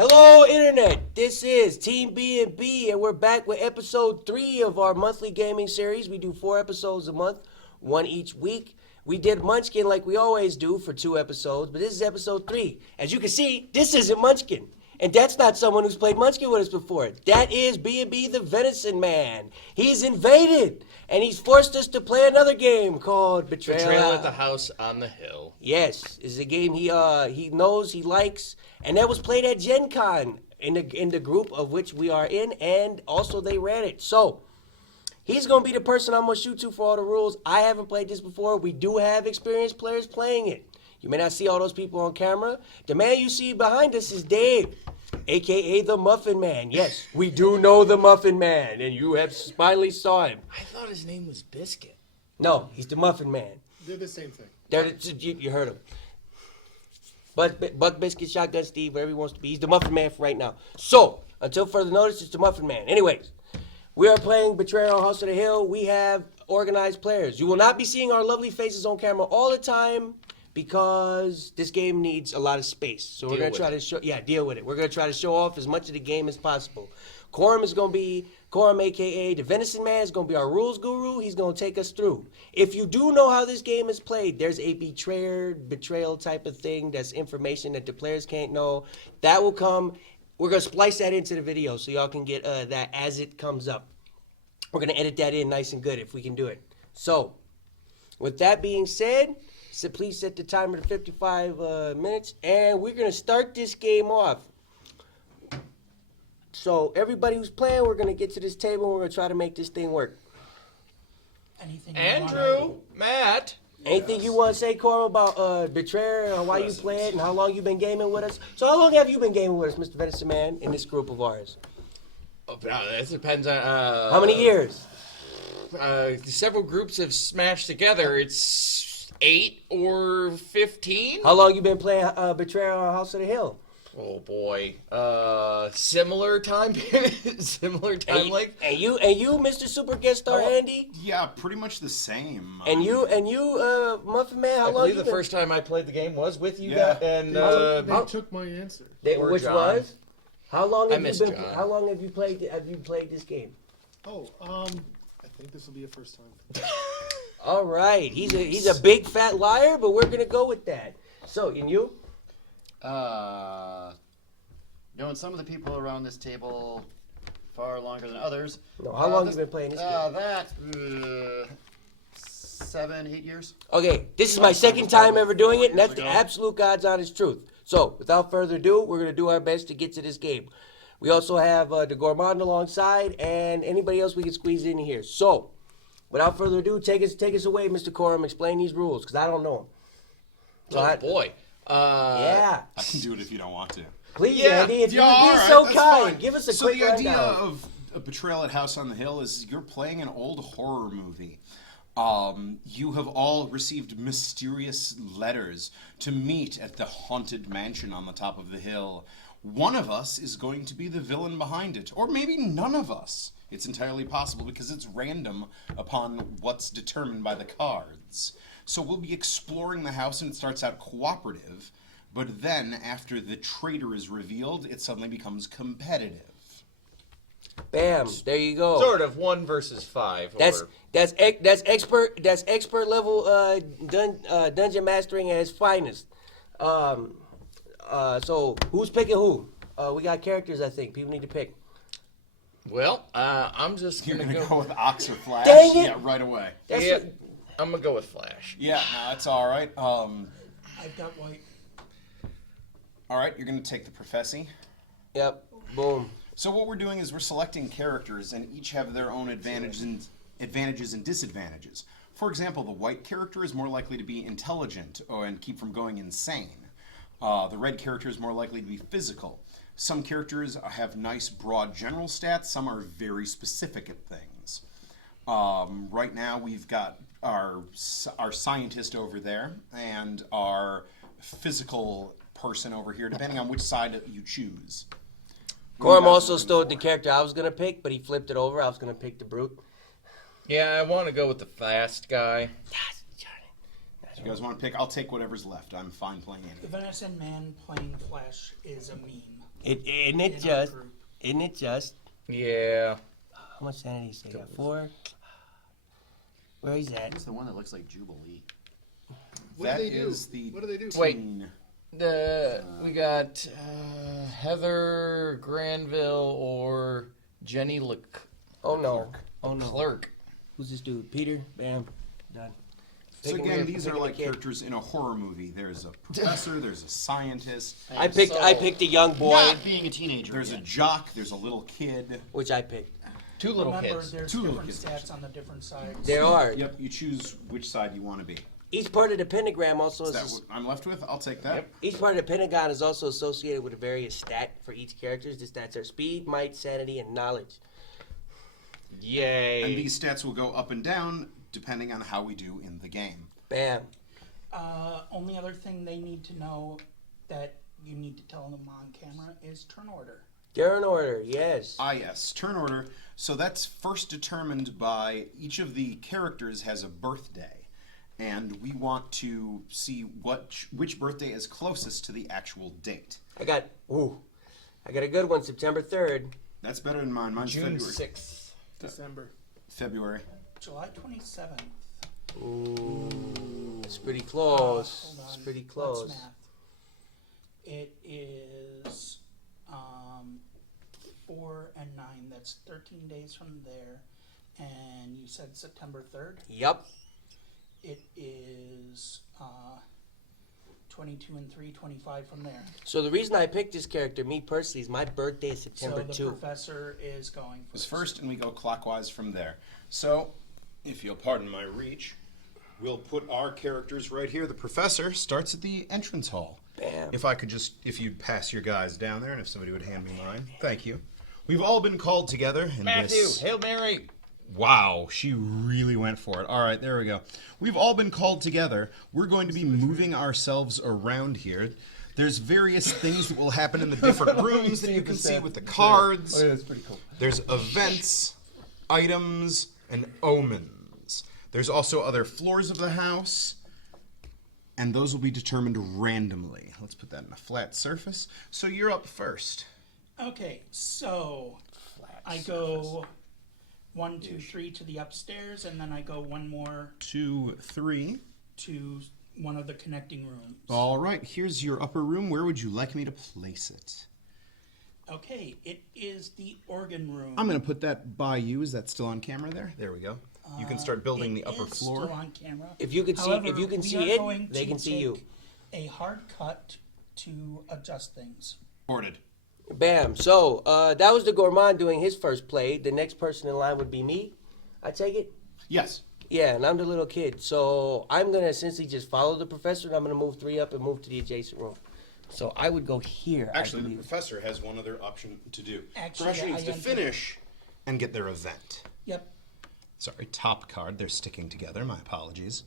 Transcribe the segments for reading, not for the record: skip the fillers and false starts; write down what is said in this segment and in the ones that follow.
Hello, Internet. This is Team B&B, and we're back with episode 3 of our monthly gaming series. We do 4 episodes a month, one each week. We did Munchkin like we always do for 2 episodes, but this is episode 3. As you can see, this isn't Munchkin. And that's not someone who's played Munchkin with us before. That is B&B the Venison Man. He's invaded, and he's forced us to play another game called Betrayal. Betrayal at the House on the Hill. Yes, it's a game he knows, he likes, and that was played at Gen Con in the group of which we are in, and also they ran it. So, he's going to be the person I'm going to shoot to for all the rules. I haven't played this before. We do have experienced players playing it. You may not see all those people on camera. The man you see behind us is Dave, a.k.a. the Muffin Man. Yes, we do know the Muffin Man, and you have finally saw him. I thought his name was Biscuit. No, he's the Muffin Man. They're the same thing. You heard him. Buck Biscuit, Shotgun Steve, wherever he wants to be. He's the Muffin Man for right now. So, until further notice, it's the Muffin Man. Anyways, we are playing Betrayal House of the Hill. We have organized players. You will not be seeing our lovely faces on camera all the time because this game needs a lot of space. So we're going to try to show, deal with it. We're going to try to show off as much of the game as possible. Corum is going to be, a.k.a. the Venison Man, is going to be our rules guru. He's going to take us through. If you do know how this game is played, there's a betrayal type of thing. That's information that the players can't know. That will come. We're going to splice that into the video so y'all can get that as it comes up. We're going to edit that in nice and good if we can do it. So, with that being said, please set the timer to 55 minutes, and we're going to start this game off. So everybody who's playing, we're going to get to this table, and we're going to try to make this thing work. Andrew, Matt. Anything you want to say, Corum, about Betrayal, and why you play it, and how long you've been gaming with us? So how long have you been gaming with us, Mr. Venison Man, in this group of ours? Oh, that depends on... how many years? Several groups have smashed together. It's 8 or 15. How long you been playing Betrayal on House of the Hill? Oh boy, similar time period, similar time length. And you, Mr. Super Guest Star Andy. Yeah, pretty much the same. And you, Muffin Man. How I long? believe you the been? first time I played the game was with you Yeah. guys, and They took my answer. Which John. was? How long have you been? John. How long have you played? Have you played this game? Oh, I think this will be a first time. All right, he's a big fat liar, but we're gonna go with that. So, and you? Knowing some of the people around this table far longer than others. No, how long have you been playing this game? 7, 8 years. Okay, this is my second time ever doing it, and that's the absolute God's honest truth. So, without further ado, we're gonna do our best to get to this game. We also have the Gourmand alongside, and anybody else we can squeeze in here. So, without further ado, take us away, Mr. Corum. Explain these rules, because I don't know them. boy. Yeah. I can do it if you don't want to. Please, Yeah. Andy, if you Yeah, would be all so right, that's kind, fine. give us a so quick the idea rundown. of a Betrayal at House on the Hill is you're playing an old horror movie. You have all received mysterious letters to meet at the haunted mansion on the top of the hill. One of us is going to be the villain behind it, or maybe none of us. It's entirely possible because it's random upon what's determined by the cards. So we'll be exploring the house, and it starts out cooperative, but then after the traitor is revealed, it suddenly becomes competitive. Bam! There you go. Sort of 1 versus 5. That's expert level dungeon mastering at its finest. So who's picking who? We got characters. I think people need to pick. Well, I'm just You're gonna going to go with Ox or Flash? Dang it! Yeah, right away. That's Yeah, I'm gonna go with Flash. Yeah, no, that's all right. I've got white. All right, you're going to take the Professy. Yep. Boom. So what we're doing is we're selecting characters, and each have their own advantages and disadvantages. For example, the white character is more likely to be intelligent and keep from going insane. The red character is more likely to be physical. Some characters have nice broad general stats. Some are very specific at things. Right now we've got our scientist over there and our physical person over here, depending on which side you choose. Corum also stole the character I was gonna pick, but he flipped it over. I was gonna pick the brute. Yeah, I want to go with the fast guy. You guys want to pick? I'll take whatever's left. I'm fine playing The anything. Venison Man playing Flash is a meme. Isn't it in just? our group. Isn't it just? Yeah. How much sanity say? Got 4. Where is that? Who's the one that looks like Jubilee? What That do they do? is the What do they do? Wait. teen. We got Heather Granville or Jenny Oh no. Oh no. Clerk. Who's this dude? Peter? Bam. Done. So Picking again, a- these are picking a like kid. characters in a horror movie. There's a professor, there's a scientist, I picked a young boy, Not being a teenager. there's a again. jock, there's a little kid. which I picked. 2 little Remember, kids. there's Two little different kids. stats on the different sides. There are. Yep, you choose which side you want to be. Each part of the pentagram also Is is. that what I'm left with? I'll take that. Yep. Each part of the pentagon is also associated with a various stat for each character. The stats are speed, might, sanity, and knowledge. Yay. And these stats will go up and down depending on how we do in the game. Bam. Only other thing they need to know that you need to tell them on camera is turn order. Turn order, yes. Ah, yes, turn order. So that's first determined by each of the characters has a birthday, and we want to see which birthday is closest to the actual date. I got a good one, September 3rd. That's better than mine. Mine's June February. 6th. December. February. July 27th. Ooh, it's pretty close. Hold on. It's pretty Let's close. math. It is 4 and 9. That's 13 days from there. And you said September 3rd. Yup. It is 22 and 3, 25 from there. So the reason I picked this character, me personally, is my birthday is September So the 2. professor is going Is first. first, and we go clockwise from there. So, if you'll pardon my reach, we'll put our characters right here. The professor starts at the entrance hall. Bam. If you'd pass your guys down there, and if somebody would hand me mine, thank you. We've all been called together in Matthew, this. Hail Mary. Wow, she really went for it. All right, there we go. We've all been called together. We're going to be moving ourselves around here. There's various things that will happen in the different rooms that you can see with the cards. that's pretty cool. There's events, items, and omens. There's also other floors of the house, and those will be determined randomly. Let's put that in a flat surface. So you're up first. Okay, so I go 1, 2, 3 to the upstairs, and then I go one more 2, 3. to one of the connecting rooms. All right, here's your upper room. Where would you like me to place it? Okay, it is the organ room. I'm going to put that by you. Is that still on camera there? There we go. You can start building the It upper is floor. Still on camera. If you can see, However, if you can we see are it, going they to can see you. take A hard cut to adjust things. Boarded. Bam. So that was the gourmand doing his first play. The next person in line would be me. I take it. Yes. Yeah, and I'm the little kid. So I'm gonna essentially just follow the professor, and I'm gonna move 3 up and move to the adjacent room. So I would go here. I Actually, the believe. professor has one other option to do. Actually, Professor needs I to am- finish and get their event. Yep. Sorry, top card. They're sticking together. My apologies.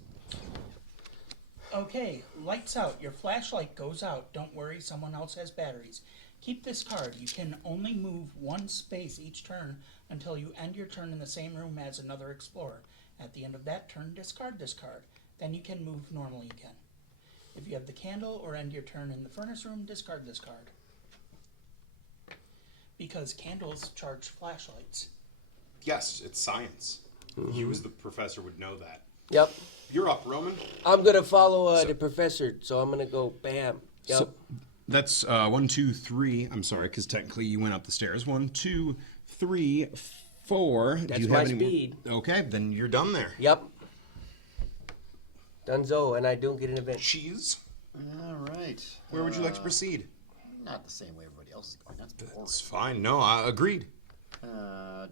Okay, lights out. Your flashlight goes out. Don't worry, someone else has batteries. Keep this card. You can only move 1 space each turn until you end your turn in the same room as another explorer. At the end of that turn, discard this card. Then you can move normally again. If you have the candle or end your turn in the furnace room, discard this card. Because candles charge flashlights. Yes, it's science. You, as the professor, would know that. Yep. You're up, Roman. I'm gonna follow the professor, so I'm gonna go bam. Yep. So that's 1, 2, 3. I'm sorry, because technically you went up the stairs. 1, 2, 3, 4. That's Do you my have any more? speed. Okay, then you're done there. Yep. Dunzo, and I don't get an event. Cheese. All right. Where would you like to proceed? Not the same way everybody else is going. That's boring. It's fine. No, I agreed.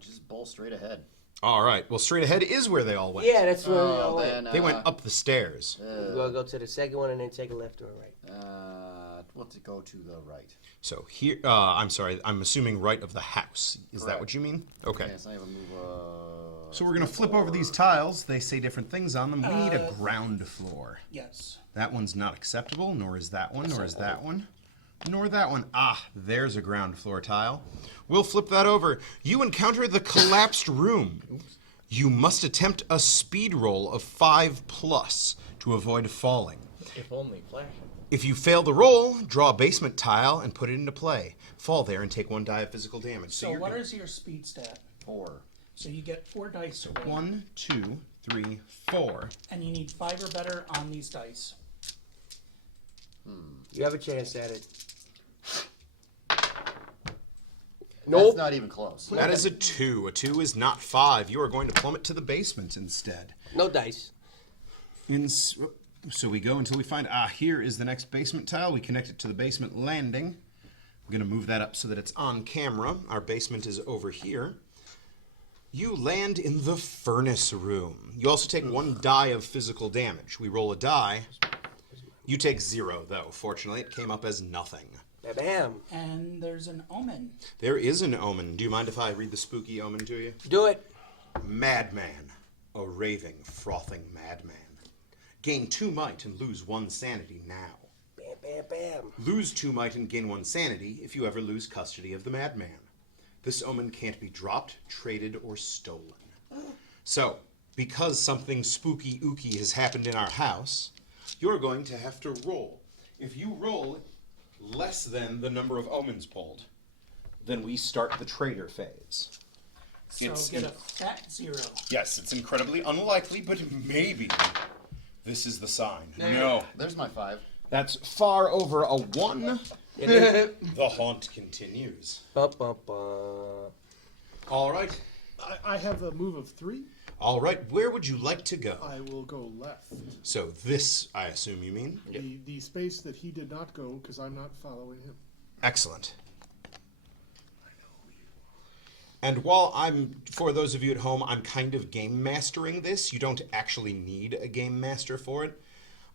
Just bowl straight ahead. All right. Well, straight ahead is where they all went. Yeah, that's where Oh, we then They went up the stairs. We're gonna go to the second one and then take a left or a right. We'll have to go to the right. So here, I'm sorry, I'm assuming right of the house. Is that Correct. what you mean? Okay. Yes, I have a move. So we're going to flip over these tiles. They say different things on them. We need a ground floor. Yes. That one's not acceptable, nor is that one, nor is that one, nor that one. Ah, there's a ground floor tile. We'll flip that over. You encounter the collapsed room. You must attempt a speed roll of 5+ to avoid falling. If only flashing. If you fail the roll, draw a basement tile and put it into play. Fall there and take 1 die of physical damage. So you're what good. is your speed stat? 4. So you get 4 dice to roll. 1, 2, 3, 4. And you need 5 or better on these dice. You have a chance at it. That's Nope. not even close. That is a 2. A 2 is not 5. You are going to plummet to the basement instead. No dice. So we go until we find, here is the next basement tile. We connect it to the basement landing. I'm going to move that up so that it's on camera. Our basement is over here. You land in the furnace room. You also take 1 die of physical damage. We roll a die. You take 0, though. Fortunately, it came up as nothing. Bam. And there's an omen. There is an omen. Do you mind if I read the spooky omen to you? Do it. Madman, a raving, frothing madman. Gain 2 might and lose 1 sanity now. Bam, bam, bam. Lose 2 might and gain 1 sanity if you ever lose custody of the madman. This omen can't be dropped, traded, or stolen. So, because something spooky ooky has happened in our house, you're going to have to roll. If you roll less than the number of omens pulled, then we start the trader phase. So It's get a fat 0. Yes, it's incredibly unlikely, but maybe this is the sign. No. There's my 5. That's far over a 1. The haunt continues. Bum, bum, bum. All right. I have a move of 3. All right. Where would you like to go? I will go left. So this, I assume you mean? The space that he did not go because I'm not following him. Excellent. And while for those of you at home, I'm kind of game mastering this. You don't actually need a game master for it.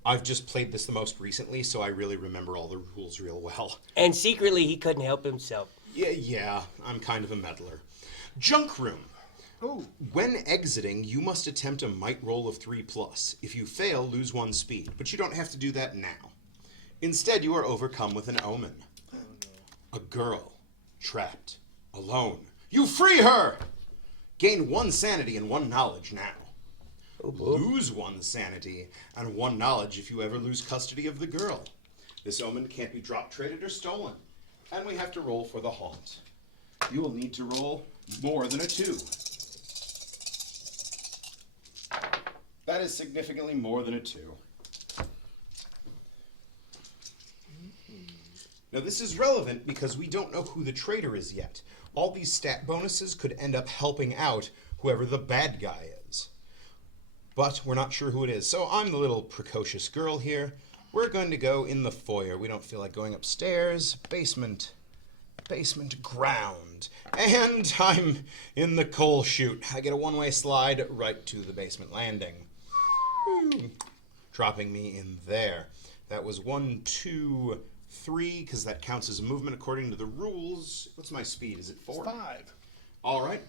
I've just played this the most recently, so I really remember all the rules real well. And secretly, he couldn't help himself. Yeah, I'm kind of a meddler. Junk room. Oh, When exiting, you must attempt a might roll of 3+. If you fail, lose 1 speed, but you don't have to do that now. Instead, you are overcome with an omen. A girl, trapped, alone. You free her! Gain 1 sanity and 1 knowledge now. Lose 1 sanity and 1 knowledge if you ever lose custody of the girl. This omen can't be dropped, traded, or stolen. And we have to roll for the haunt. You will need to roll more than a 2. That is significantly more than a 2. Now this is relevant because we don't know who the traitor is yet. All these stat bonuses could end up helping out whoever the bad guy is. But we're not sure who it is. So I'm the little precocious girl here. We're going to go in the foyer. We don't feel like going upstairs. Basement ground. And I'm in the coal chute. I get a one-way slide right to the basement landing. Woo. Dropping me in there. That was 1, 2, 3, because that counts as a movement according to the rules. What's my speed? Is it 4? 5. All right.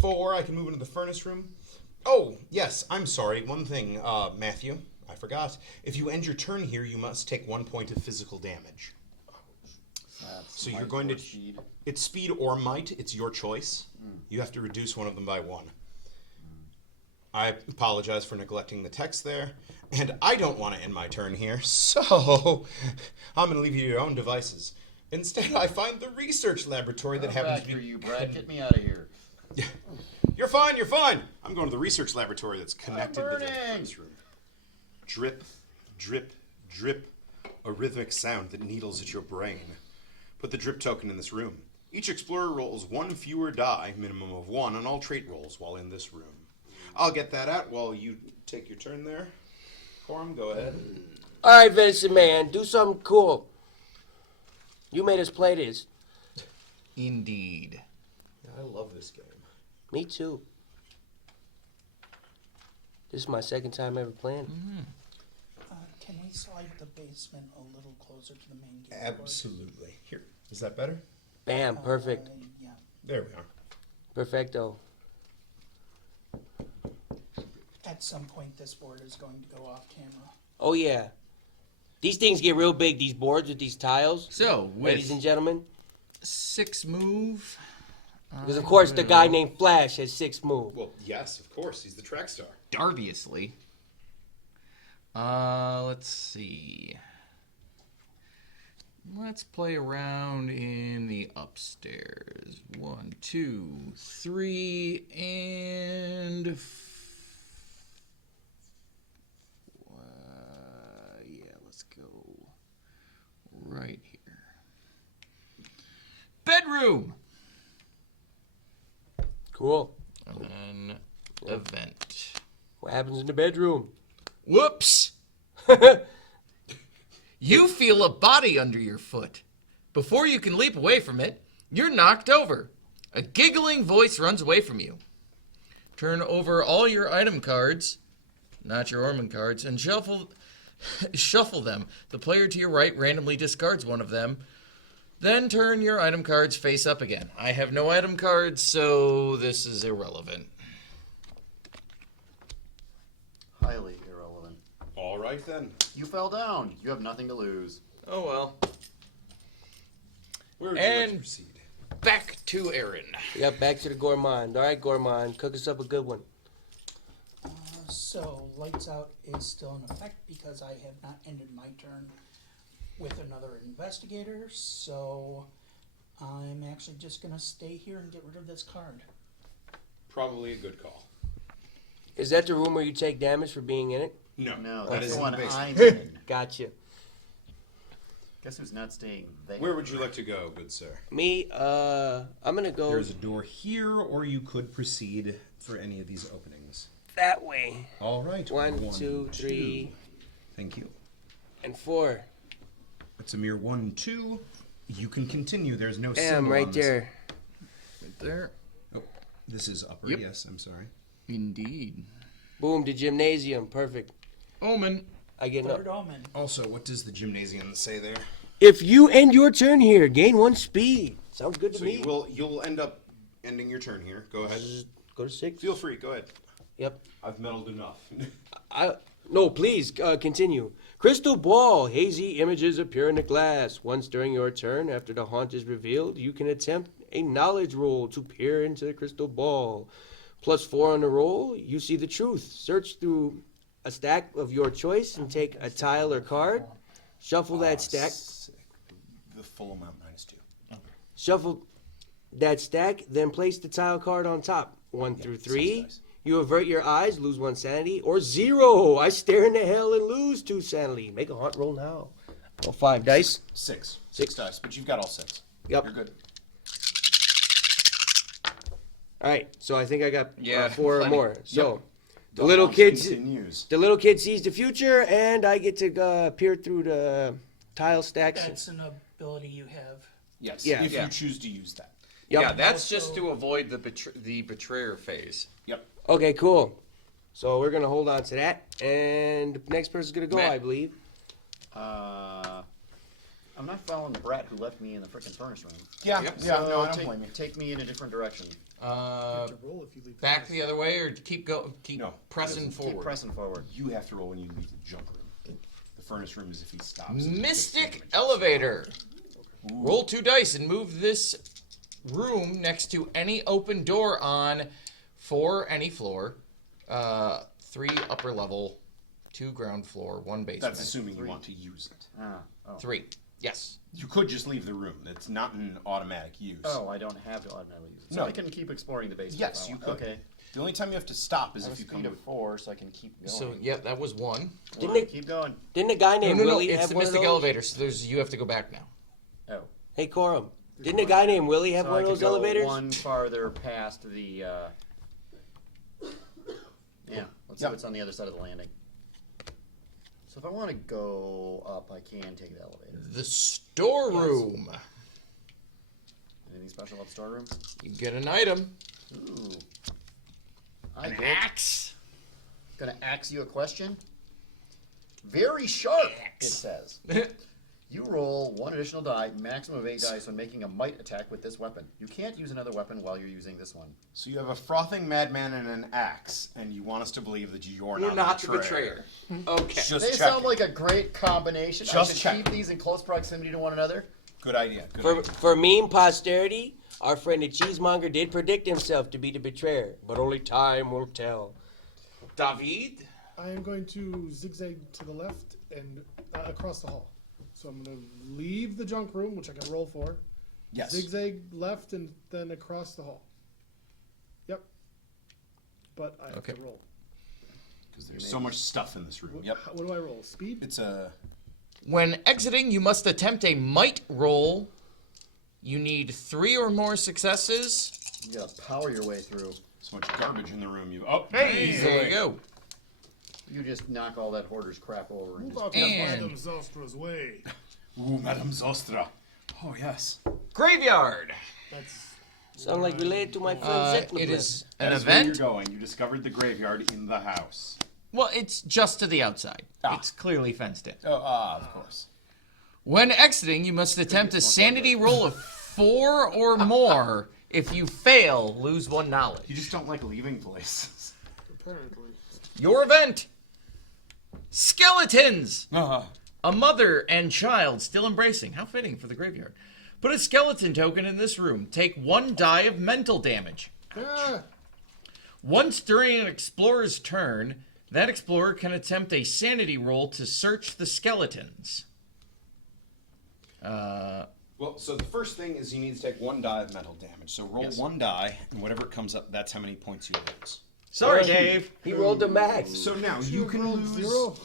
4, I can move into the furnace room. Oh, yes, I'm sorry. One thing, Matthew, I forgot. If you end your turn here, you must take 1 point of physical damage. So you're going to... Speed. It's speed or might. It's your choice. You have to reduce one of them by 1. I apologize for neglecting the text there. And I don't want to end my turn here, so I'm going to leave you to your own devices. Instead, I find the research laboratory that happens to be... Back you, Brad. Get me out of here. You're fine, you're fine. I'm going to the research laboratory that's connected to the burning. furnace room. Drip, drip, drip. A rhythmic sound that needles at your brain. Put the drip token in this room. Each explorer rolls 1 fewer die, minimum of 1, on all trait rolls while in this room. I'll get that out while you take your turn there. Coram, go ahead. All right, Venison Man, do something cool. You made us play this. Indeed. I love this game. Me too. This is my second time ever playing. Can we slide the basement a little closer to the main gate? Absolutely. Here, is that better? Bam, perfect. Yeah. There we are. Perfecto. At some point, this board is going to go off camera. Oh, yeah. These things get real big, these boards with these tiles. So, Ladies with and gentlemen. 6 move... Because, of course, the guy named Flash has 6 moves. Well, yes, of course. He's the track star. Obviously. Let's see. Let's play around in the upstairs. 1, 2, 3, and yeah, let's go right here. Bedroom. Cool. And then event. What happens in the bedroom? Whoops! You feel a body under your foot. Before you can leap away from it, you're knocked over. A giggling voice runs away from you. Turn over all your item cards, not your ornament cards, and shuffle them. The player to your right randomly discards one of them. Then turn your item cards face up again. I have no item cards, so this is irrelevant. Highly irrelevant. All right then. You fell down. You have nothing to lose. Oh well. Where would you like to And proceed? back to Aaron. Yep, back to the gourmand. All right, gourmand, cook us up a good one. So, lights out is still in effect because I have not ended my turn with another investigator, so I'm actually just gonna stay here and get rid of this card. Probably a good call. Is that the room where you take damage for being in it? No, No, that that's is the in one the basement. I'm in. Gotcha. Guess who's not staying there? Where would you like to go, good sir? Me, I'm gonna go There's a door here, or you could proceed for any of these openings. that way. All right. 1, 2, 3, Thank you. and 4. It's a mere 1, 2. You can continue. There's no Bam, symbol right on this. there. Right there. Oh, this is upper. Yep. Yes, I'm sorry. Indeed. Boom, the gymnasium. Perfect. Omen. I get no. Third omen. Also, what does the gymnasium say there? If you end your turn here, gain 1 speed. Sounds good to So me. you'll end up ending your turn here. Go ahead. Go to 6. Feel free. Go ahead. Yep. I've meddled enough. No, please continue. Crystal ball. Hazy images appear in the glass. Once during your turn, after the haunt is revealed, you can attempt a knowledge roll to peer into the crystal ball. +4 on the roll, you see the truth. Search through a stack of your choice and take a tile or card. Shuffle that stack. Sick. The full amount -2. Shuffle that stack, then place the tile card on top. 1 through 3. dice. You avert your eyes, lose 1 sanity, or 0. I stare into hell and lose 2 sanity. Make a haunt roll now. Roll 5 dice. 6. Six. 6 dice, but you've got all 6. Yep. You're good. All right, so I think I got Yeah, 4 or plenty. more. So the The little haunt kid, continues. the little kid sees the future, and I get to peer through the tile stacks. That's an ability you have. Yes. Yeah. If Yeah. you choose to use that. Yep. Yeah, that's just to avoid the betrayer phase. Yep. Okay, cool. So we're gonna hold on to that, and the next person's gonna go, Matt. I believe. I'm not following the brat who left me in the frickin' furnace room. Yeah. Yep. Yeah. So No, I don't take, blame you. take me in a different direction. You have to roll if you leave. Back the other way, or keep No, pressing keep forward. Keep pressing forward. You have to roll when you leave the junk room. The furnace room is if he stops. Mystic elevator. Roll 2 dice and move this room next to any open door on 4 any floor, 3 upper level, 2 ground floor, 1 basement. That's assuming you want to use it. Ah, oh. 3. Yes. You could just leave the room. It's not an automatic use. Oh, I don't have to automatically use it. So No. I can keep exploring the basement. Yes, if I you want. could. Okay. The only time you have to stop is I have if a you come speed of with. 4, so I can keep going. So yeah, that was 1. Didn't Come on, it- keep going. Didn't a guy No, named no, no. Willie It's have the one of mystic those? elevator. So you have to go back now. Oh. Hey, Corum. Didn't a guy named Willie have So one I of could those go elevators? one farther past the. Yeah, let's see Yep. what's on the other side of the landing. So if I want to go up, I can take the elevator. The storeroom. Anything special about the storeroom? You get an item. Ooh. I An get. axe. Gonna ask you a question. Very sharp, it says. You roll 1 additional die, maximum of 8 dice when making a might attack with this weapon. You can't use another weapon while you're using this one. So you have a frothing madman and an axe, and you want us to believe that you're You're not not the betrayer. Okay. Just They checking. sound like a great combination. I Just should checking. keep these in close proximity to one another. Good idea. Good For, idea. for meme posterity, our friend the cheesemonger did predict himself to be the betrayer, but only time will tell. David. I am going to zigzag to the left and across the hall. So I'm going to leave the junk room, which I can roll for. Yes. Zigzag left and then across the hall. Yep. But I have Okay. to roll. Because there's so much stuff in this room. Yep. What do I roll? Speed? It's a. When exiting, you must attempt a might roll. You need 3 or more successes. You gotta power your way through. So much garbage in the room. You. Oh, There you go. You just knock all that hoarder's crap over and Move just out And- Madame Zostra's way. Ooh, Madame Zostra. Oh, yes. Graveyard. That's Sound like related to my friend Zetler. It is That an is where event. you're going. You discovered the graveyard in the house. Well, it's just to the outside. Ah. It's clearly fenced in. Oh, of course. When exiting, you must attempt a sanity roll of 4 or more. If you fail, lose 1 knowledge. You just don't like leaving places. apparently. Your event. Skeletons. Uh-huh. A mother and child still embracing. How fitting for the graveyard. Put a skeleton token in this room. Take 1 die of mental damage. Ah, Once during an explorer's turn, that explorer can attempt a sanity roll to search the skeletons. Well, so the first thing is you need to take 1 die of mental damage. So roll Yes. 1 die, and whatever it comes up, that's how many points you lose. Sorry, Dave. He rolled the max. So now you can rolled lose. 0.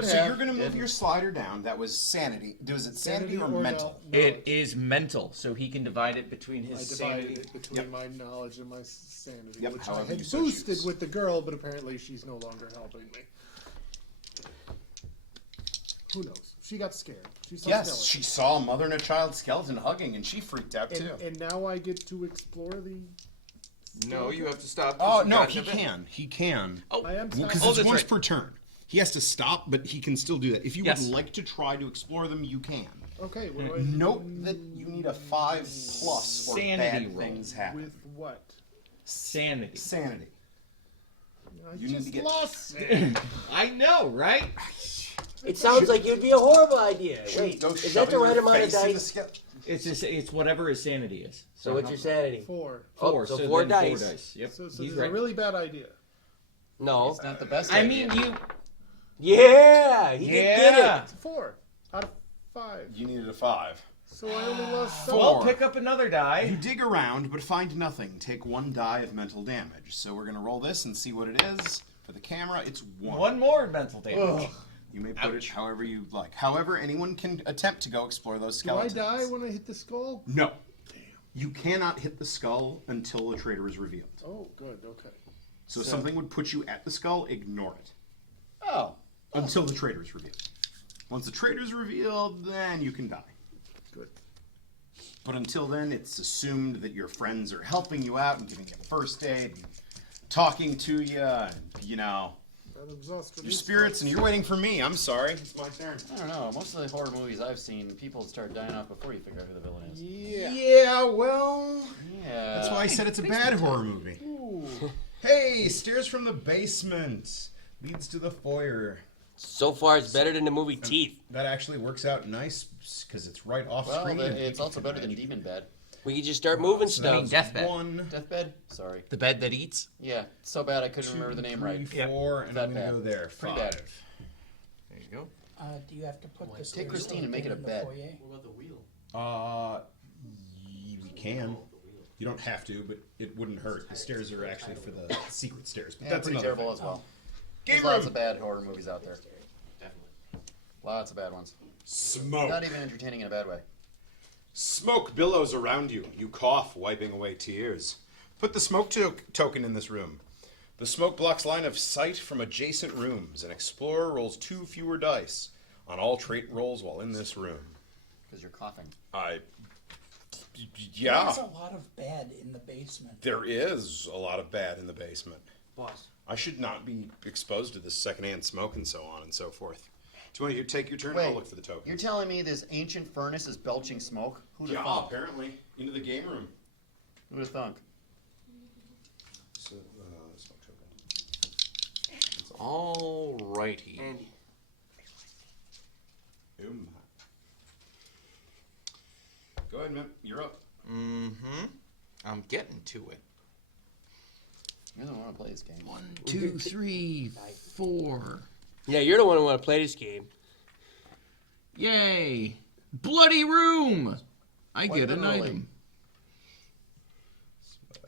So you're gonna move your slider down. That was sanity. Was it sanity or mental? It is mental, so he can divide it between I his divided sanity. it between my knowledge and my sanity, Yep, which I however had you so boosted choose. with the girl, but apparently she's no longer helping me. Who knows? She got scared. She saw Yes, skeleton. she saw a mother and a child skeleton hugging, and she freaked out too. And now I get to explore the. No, you have to stop. Oh no, he can. He can. I am Because stopping. it's that's once right. per turn. He has to stop, but he can still do that. If you Yes. would like to try to explore them, you can. Okay, what do I Note that you need a 5+ or Sanity bad roll. things happen. with what? Sanity. Sanity. I You need just to get- lost it. I know, right? It sounds like it'd be a horrible idea. Wait, Go is that shoving the right your amount of face in the dice? It's just it's whatever his sanity is. So what's your sanity? 4. Oh, so 4 then dice. 4 dice. Yep. So he's this is right. a really bad idea. No. It's not the best I idea. mean, you. Yeah, he did get Yeah. it. 4 out of 5. You needed a 5. So I only lost Four. 7. Well, pick up another You die. dig around, but find nothing. Take 1 die of mental damage. So we're gonna roll this and see what it is. For the camera, it's 1. 1 more mental damage. You may put it however you like. However, anyone can attempt to go explore those Do I skeletons. die when I hit the skull? No. You cannot hit the skull until the traitor is revealed. Oh, good. Okay. So if something would put you at the skull, ignore it. Oh. Until the traitor is revealed. Once the traitor is revealed, then you can die. Good. But until then, it's assumed that your friends are helping you out and giving you first aid, and talking to you, and, you know, That exhausted your me. spirits, and you're waiting for me. I'm sorry. It's my turn. I don't know. Most of the horror movies I've seen, people start dying off before you figure out who the villain is. Yeah, well, Yeah. that's why I said it's a bad horror movie. Hey, stairs from the basement leads to the foyer. So far, it's better than the movie Teeth. That actually works out nice because it's right off Well, screen. it's also better than Demon Bed. We could just start moving I mean, stuff. deathbed. 1, Deathbed? Sorry. The bed that eats. Yeah, so bad I couldn't remember the name 3, right. 4, and That I'm gonna bad. go there. Pretty 5. bad. There you go. Do you have to put this? Take Christine and make it a bed. We can. You don't have to, but it wouldn't hurt. The stairs are actually for the secret stairs, but Yeah, that's pretty another terrible thing. as well. Game There's lots room. of bad horror movies out there. Lots of bad ones. Smoke. Not even entertaining in a bad way. Smoke billows around you. You cough, wiping away tears. Put the smoke token in this room. The smoke blocks line of sight from adjacent rooms. An explorer rolls 2 fewer dice on all trait rolls while in this room. Because you're coughing. Yeah, There's a lot of bad in the basement. there is a lot of bad in the basement. Boss. I should not be exposed to this secondhand smoke and so on and so forth. Do you want to take your turn? I'll Wait, look for the token. you're telling me this ancient furnace is belching smoke? Who'd have Yeah, thunk? apparently. Into the game room. Who'd have thunk? So, smoke token. Alrighty. Andy. Go ahead, man. You're up. Mm-hmm. I'm getting to it. You don't want to play this game. 1, 2, 3, 4. Yeah, you're the one who want to play this game. Yay! Bloody room! I Quite get an literally. item.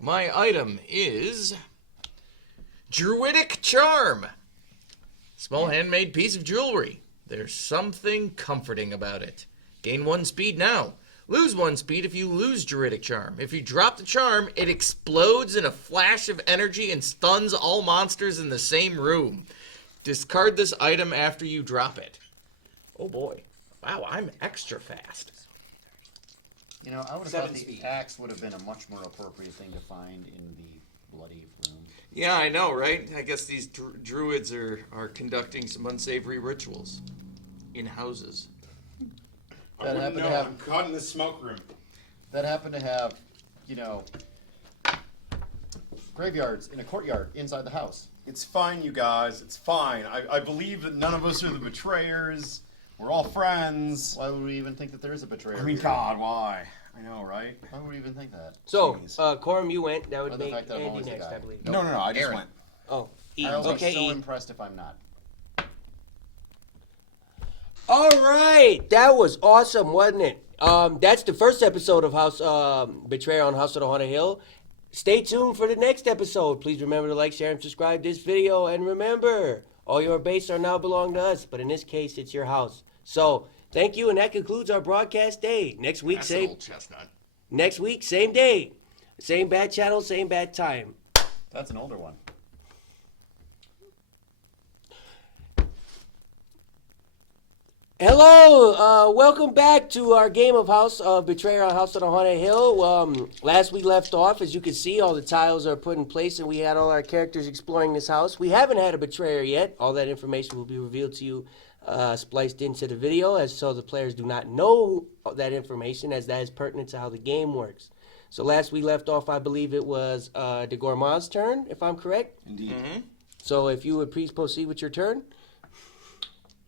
My item is Druidic Charm. Small handmade piece of jewelry. There's something comforting about it. Gain 1 speed now. Lose 1 speed if you lose Druidic Charm. If you drop the charm, it explodes in a flash of energy and stuns all monsters in the same room. Discard this item after you drop it. Oh boy. Wow, I'm extra fast. You know, I would have 7 thought the speed. axe would have been a much more appropriate thing to find in the bloody room. Yeah, I know, right? I guess these druids are conducting some unsavory rituals in houses. I That wouldn't happened know. to have- I'm caught in the smoke room. That happened to have, you know, graveyards in a courtyard inside the house. It's fine, you guys. It's fine. I believe that none of us are the betrayers. We're all friends. Why would we even think that there is a betrayer? I mean, here? God, why? I know, right? Why would we even think that? So, Jeez. Corum, you went. That Or would the make fact that I'm Andy always the next, guy. I believe. No, I just Aaron. went. Oh, E. I'll Okay, be so E. impressed if I'm not. All right, that was awesome, wasn't it? That's the first episode of House Betrayal on House of the Haunted Hill. Stay tuned for the next episode. Please remember to like, share, and subscribe this video. And remember, all your base are now belong to us, but in this case, it's your house. So, thank you, and that concludes our broadcast day. Next week, That's an same old chestnut. next week, same day, same bad channel, same bad time. That's an older one. Hello, welcome back to our game of House of Betrayal on House of the Haunted Hill. Last we left off, as you can see, all the tiles are put in place and we had all our characters exploring this house. We haven't had a betrayer yet. All that information will be revealed to you, spliced into the video, as so the players do not know that information, as that is pertinent to how the game works. So last we left off, I believe it was the Gourmand's turn, if I'm correct. Indeed. So if you would please proceed with your turn.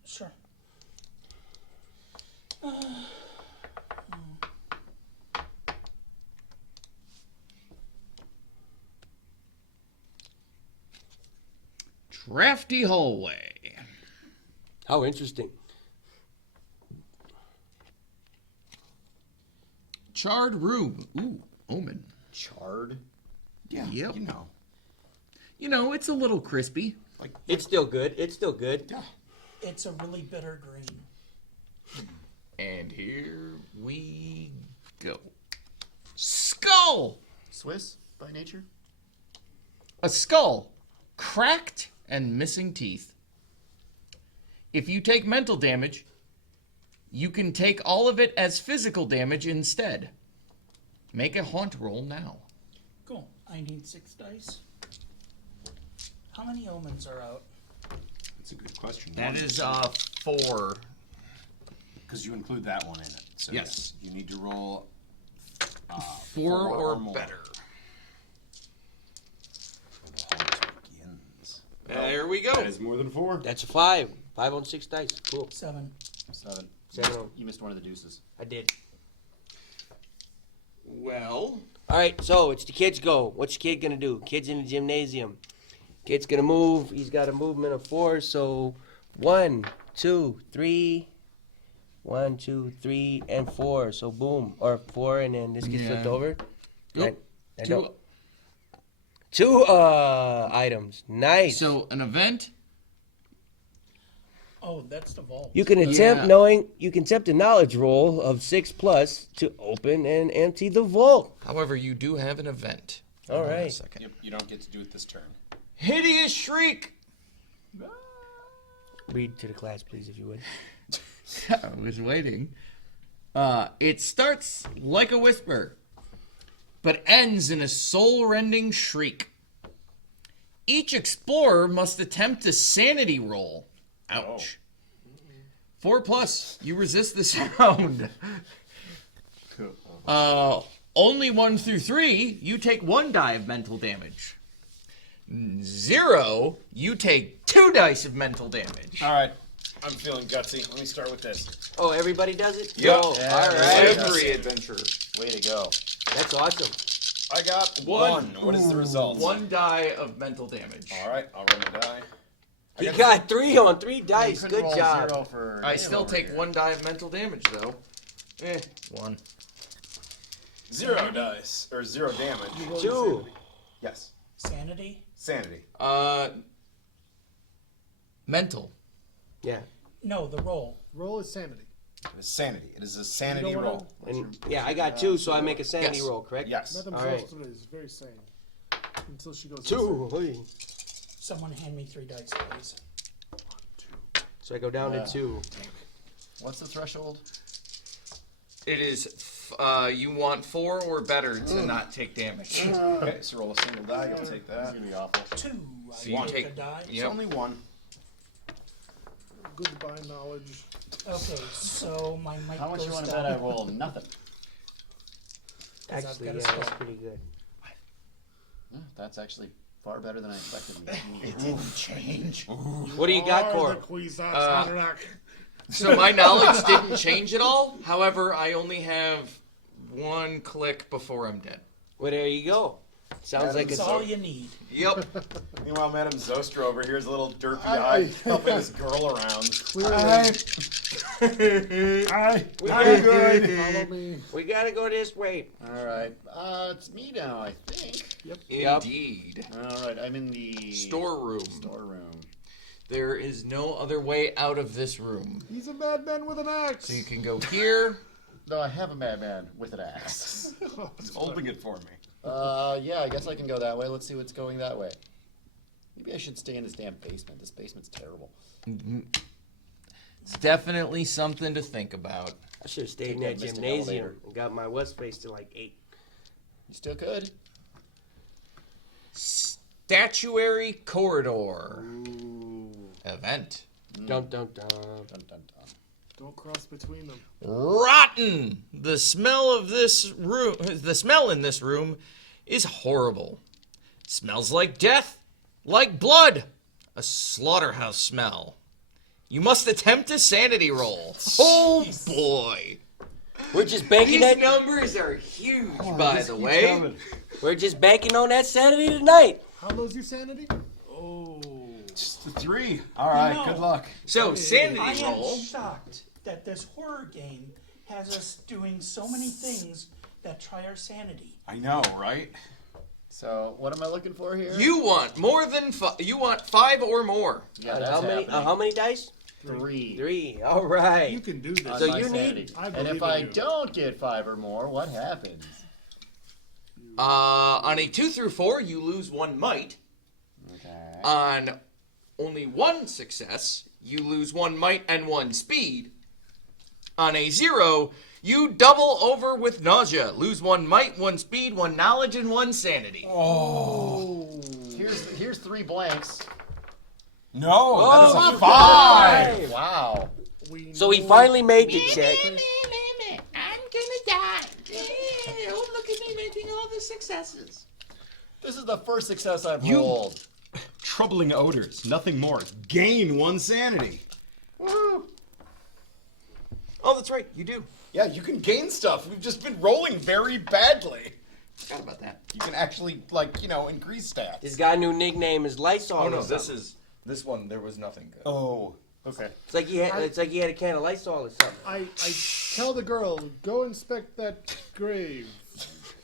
Sure. Drafty hallway. How interesting. Charred room. Ooh, omen. Charred. Yeah, Yep. you know. You know, it's a little crispy. Like, It's still good. It's still good. yeah. It's a really bitter green. And here we go. Skull! Swiss by nature. A skull. Cracked and missing teeth. If you take mental damage, you can take all of it as physical damage instead. Make a haunt roll now. Cool. I need 6 dice. How many omens are out? That's a good question. That is 4. Because you include that one in it. So Yes. you need to roll 4 or more. better. The hunt begins. There we go. That is more than 4. That's a 5. 5 on 6 dice. Cool. 7. 7. 7 on. You missed one of the deuces. I did. Well, All right, so it's the kid's go. What's the kid gonna do? Kid's in the gymnasium. Kid's gonna move. He's got a movement of 4. So 1, 2, 3. 1, 2, 3, and 4. So boom, or 4, and then this gets Yeah. flipped over. Nope. I Two- don't- 2 items. Nice. so an event. Oh, that's the vault. You can attempt a knowledge roll of 6+ to open and empty the vault. However, you do have an event. All Hold on a right. second. Yep, you don't get to do it this turn. Hideous shriek. Read to the class, please, if you would. I was waiting. It starts like a whisper, but ends in a soul-rending shriek. Each explorer must attempt a sanity roll. Ouch. 4+, you resist the sound. Only 1 through 3, you take 1 die of mental damage. 0, you take 2 dice of mental damage. All right. I'm feeling gutsy. Let me start with this. Oh, everybody does it? Yep. Oh, Yeah, all right. Every adventure. Way to go. That's awesome. I got One. 1. What is the result? 1 die of mental damage. All right, I'll roll the die. He got 3 on 3 You dice. couldn't Good roll job. 0 for I Dave still over take here. 1 die of mental damage, though. 1. 0 dice or 0 damage. You roll 2. insanity. Yes. Sanity? Sanity. Mental. Yeah. No, the roll. Roll is sanity. It is sanity. It is a sanity You don't roll. And yeah, I got 2, so I make a sanity Yes. roll, correct? Yes. Madame All right. Zostra is very sane. Until she goes 2. Hey. Someone hand me 3 dice, please. So I go down to 2. What's the threshold? It is, you want 4 or better to not take damage. Okay, so roll a single die. You'll take That's that. gonna be awful. 2. So you I take take- a die. It's Yep. only 1. Goodbye knowledge. Okay, so my mic How much goes you want to down. bet I roll? Nothing. I've Actually, got yeah, a that's skull. pretty good. That's actually far better than I expected. It didn't change. What do you got, Oh, Cor? the Cuisac Haderach. So my knowledge didn't change at all. However, I only have 1 click before I'm dead. Well, there you go. Sounds like That's it's all you need. Yep. Meanwhile, Madame Zostra over here is a little derpy I- eyed, helping this girl around. Clearly. I'm good. Follow me. We gotta go this way. All right. It's me now, I think. Indeed. All right. I'm in the Storeroom. storeroom. There is no other way out of this room. He's a madman with an axe. So you can go here. No, I have a madman with an axe. He's holding it for me. Yeah, I guess I can go that way. Let's see what's going that way. Maybe I should stay in this damn basement. This basement's terrible. It's definitely something to think about. I should have stayed in Take that that mystic gymnasium elevator. and got my West face to like 8. You still could. Statuary Corridor. Event. Dun dun dun. Dun, dun, dun. Don't cross between them. Rotten. The smell of this room, the smell in this room is horrible. Smells like death, like blood. A slaughterhouse smell. You must attempt a sanity roll. Oh boy. We're just banking These that. numbers are huge, by the way. We're just banking on that Saturday tonight. How low's your sanity? Oh. Just the 3. All right, No. good luck. So, sanity I am roll. shocked that this horror game has us doing so many things that try our sanity. I know, right? So, what am I looking for here? You want more than you want 5 or more. Yeah, that's happening. How many dice? 3. 3. All right. You can do this. On So my you need- sanity. I And believe if in I you. don't get 5 or more, what happens? On a 2 through 4, you lose 1 might. Okay. On only 1 success, you lose 1 might and 1 speed. On a 0, you double over with nausea. Lose 1 might, 1 speed, 1 knowledge, and 1 sanity. Here's 3 blanks. No, that is Oh, a 5. Wow. We So he know- finally made the check. I'm gonna die. Oh, look at me making all the successes. This is the first success I've You- rolled. Troubling odors, nothing more. Gain 1 sanity. Woo. Oh, that's right. You do. Yeah, you can gain stuff. We've just been rolling very badly. Forgot about that. You can actually, like, increase stats. His guy new nickname is Lysol. Oh no, or this something. is this one. There was nothing good. Oh, okay. It's like he had. It's like he had a can of Lysol or something. I tell the girl, go inspect that grave.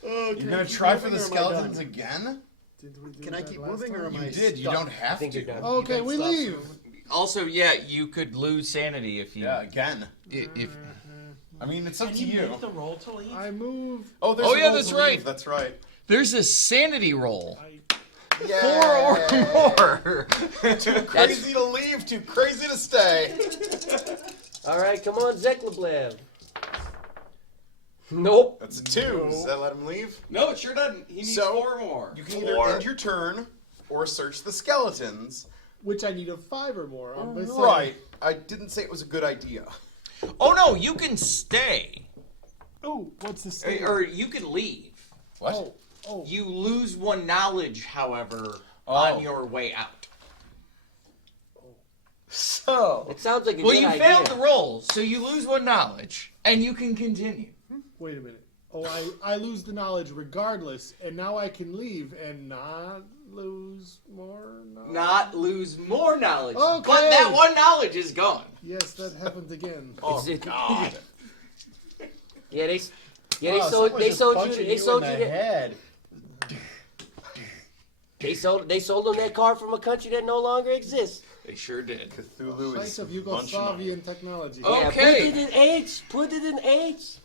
You're gonna try for the skeletons again? Did we do Can I that keep last moving, or time? am You I did. You stuck? don't have I think to. you're done. Okay, we leave. Also, yeah, you could lose sanity if you. Yeah, again. If I mean, it's up Can to you you. make the roll to leave? I move. Oh, there's Oh, a yeah, roll that's to leave. right. That's right. there's a sanity roll. Yeah. 4 or more. Too crazy to leave, too crazy to stay. All right, come on, Zekleblev. Nope. That's a 2. Does that let him leave? No, it sure doesn't. He needs So, 4 more. You can either end your turn or search the skeletons. Which I need a 5 or more on my side. Right. I didn't say it was a good idea. Oh no, you can stay, Oh, what's the state? or you can leave. What? Oh, oh. You lose 1 knowledge, however, Oh. on your way out. So. It sounds like a Well, good you idea. failed the roll, so you lose 1 knowledge, and you can continue. Wait a minute. Oh, I lose the knowledge regardless, and now I can leave and not lose more knowledge. Not lose more knowledge. Okay. But that one knowledge is gone. Yes, that happened again. Oh, God. Yeah, they Wow, sold someone they just sold you punching they sold in you the that, head. they sold them that car from a country that no longer exists. They sure did. Cthulhu Sight is of munching on you. Yugoslavian technology. Oh. Yeah, Okay. put it in H. Put it in H.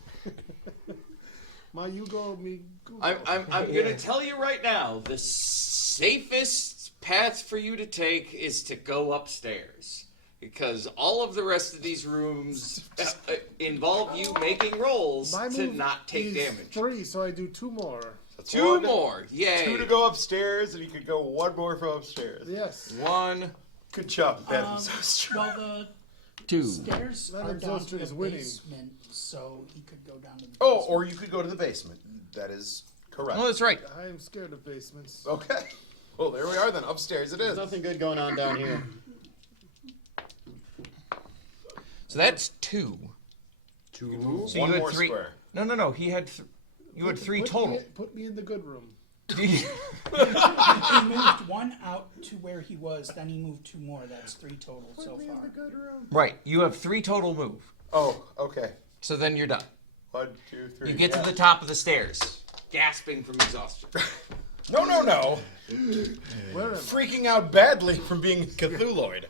My Yugo, me Google. I'm gonna tell you right now, the safest path for you to take is to go upstairs. Because all of the rest of these rooms involve you making rolls My to move not take is damage. 3, so I do 2 more. That's Two one, more. Yay. 2 to go upstairs, and you could go 1 more from upstairs. Yes. One, Good job, Madam Zostra. Well, the two. stairs are Madam down Zostra to the is winning. basement, so he could go down to the Oh, basement. or you could go to the basement. That is correct. Oh, that's right. I am scared of basements. Okay. Well, there we are then. Upstairs it There's is. nothing good going on down here. So that's two. Two. So One you had more three. square. No. He had. You had three total. Put me in the good room. He moved 1 out to where he was, then he moved 2 more. That's 3 total so Put me in the far. good room. Right. You have 3 total move. Oh, okay. So then you're done. 1, 2, 3. You get to the top of the stairs, gasping from exhaustion. No. Where am I? Freaking out badly from being Cthulhuoid.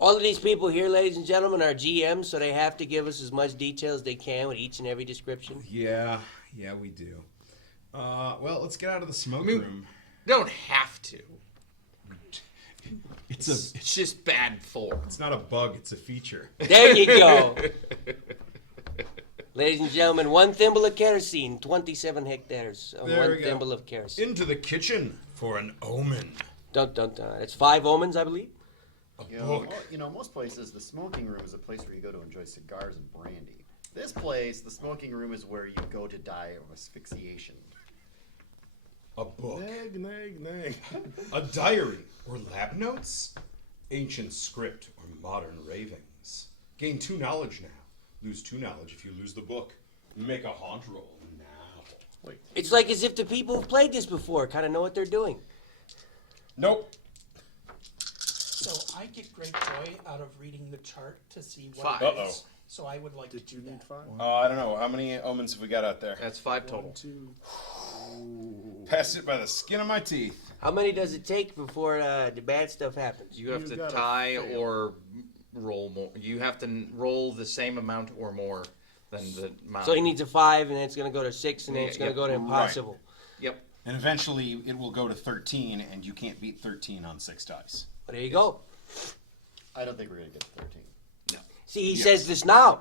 All of these people here, ladies and gentlemen, are GMs, so they have to give us as much detail as they can with each and every description. Yeah, we do. Well, let's get out of the smoke room. Don't have to. It's It's just bad form. It's not a bug, it's a feature. There you go. Ladies and gentlemen, 1 thimble of kerosene, 27 hectares on There 1 we go. thimble of kerosene. Into the kitchen for an omen. Dun dun dun. It's 5 omens, I believe. Most places, the smoking room is a place where you go to enjoy cigars and brandy. This place, the smoking room, is where you go to die of asphyxiation. A book. Nag. A diary or lab notes? Ancient script or modern ravings. Gain 2 knowledge now. Lose 2 knowledge if you lose the book. Make a haunt roll now. It's like as if the people who've played this before kind of know what they're doing. Nope. So I get great joy out of reading the chart to see what 5. it Uh-oh. is. So I would like Did to you do need that. 5? I don't know. How many omens have we got out there? That's 5 1, total. 2. Passed it by the skin of my teeth. How many does it take before the bad stuff happens? You have You to gotta tie fail. or roll more. You have to roll the same amount or more than the amount. So he needs a 5, and then it's going to go to 6, and then Yeah, it's going to yep. go to impossible. Yep. And eventually it will go to 13, and you can't beat 13 on 6 dice. But there you go. I don't think we're going to get to 13. See, he says this now.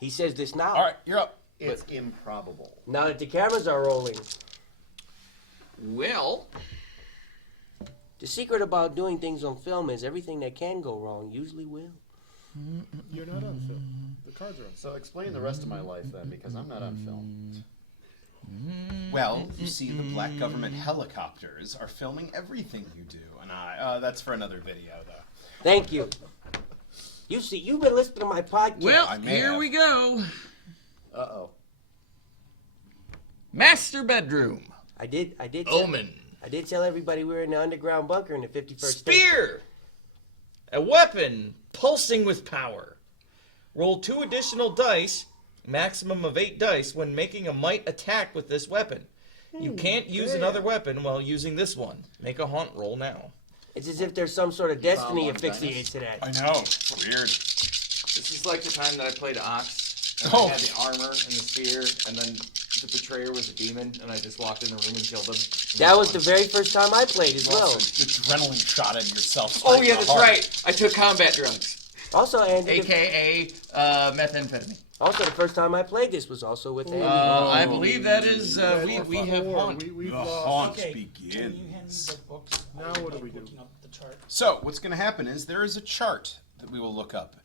He says this now. All right, you're up. It's improbable. Now that the cameras are rolling. Well, The secret about doing things on film is everything that can go wrong usually will. You're not on film. The cards are on. So explain the rest of my life then, because I'm not on film. Well, you see, the black government helicopters are filming everything you do, and that's for another video, though. Thank you. You see, you've been listening to my podcast. well, I may here have. we go. Uh-oh. Master bedroom. I did. Omen. I did tell everybody we were in the underground bunker in the 51st state. Spear. A weapon pulsing with power. Roll 2 additional dice, maximum of 8 dice, when making a might attack with this weapon. You can't use another weapon while using this one. Make a haunt roll now. It's as if there's some sort of destiny Long asphyxiates to that. I know. Weird. This is like the time that I played Ox. And Oh. I had the armor and the spear, and then the betrayer was a demon, and I just walked in the room and killed him. That was the very first time I played as well. Also, adrenaline shot at yourself. Oh right yeah, in the that's heart. right. I took combat drugs, Also, Andy, aka methamphetamine. also the first time I played this was also with Andy. I believe that is we have Four. haunt. We've The lost. haunt Okay, can you hand me begins. the books? I Now would what do like we do? looking up the chart. So, what's going to happen is there is a chart that we will look up.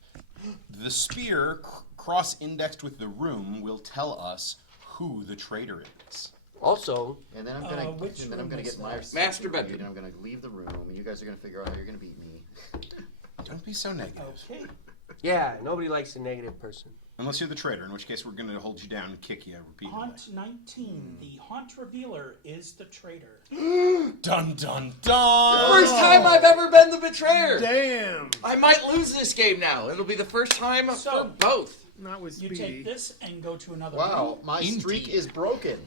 The spear, cross-indexed with the room, will tell us who the traitor is. Also, And then I'm gonna, which and then I'm room gonna is get my that? Master bedroom. and I'm gonna leave the room, and you guys are gonna figure out how you're gonna beat me. Don't be so negative. Okay. yeah, nobody likes a negative person. Unless you're the traitor, in which case we're going to hold you down and kick you repeatedly. Haunt 19. The haunt revealer is the traitor. Dun dun dun! First time I've ever been the betrayer. Damn. I might lose this game now. It'll be the first time So- for both. Not with You Speedy. take this and go to another Wow, room. my streak is broken.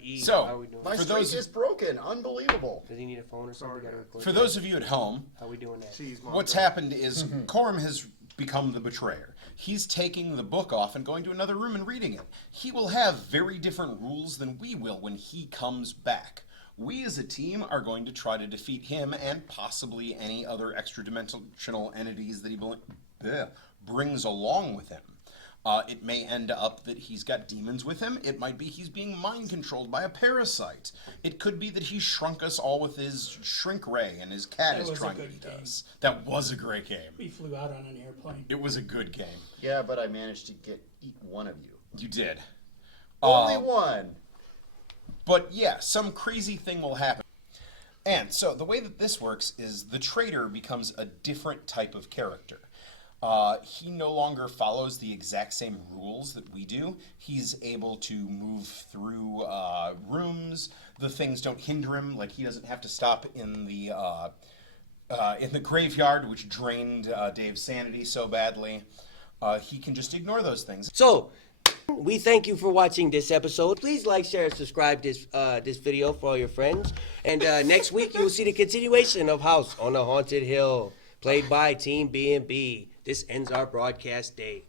E, So, how we doing? My For streak those- is broken. Unbelievable. Does he need a phone or something? We gotta record For that. those of you at home, How we doing that? Jeez, Mom. what's happened is Corum has become the betrayer. He's taking the book off and going to another room and reading it. He will have very different rules than we will when he comes back. We as a team are going to try to defeat him and possibly any other extra-dimensional entities that he brings along with him. It may end up that he's got demons with him. It might be he's being mind-controlled by a parasite. It could be that he shrunk us all with his shrink ray and his cat That is was a trying to good eat game. us. That was a great game. We flew out on an airplane. It was a good game. Yeah, but I managed to eat one of you. You did. Only one. But yeah, some crazy thing will happen. And so the way that this works is the traitor becomes a different type of character. He no longer follows the exact same rules that we do. He's able to move through rooms. The things don't hinder him. Like he doesn't have to stop in the graveyard, which drained Dave's sanity so badly. He can just ignore those things. So, we thank you for watching this episode. Please like, share, and subscribe this video for all your friends. And next week you will see the continuation of House on the Haunted Hill, played by Team B&B. This ends our broadcast day.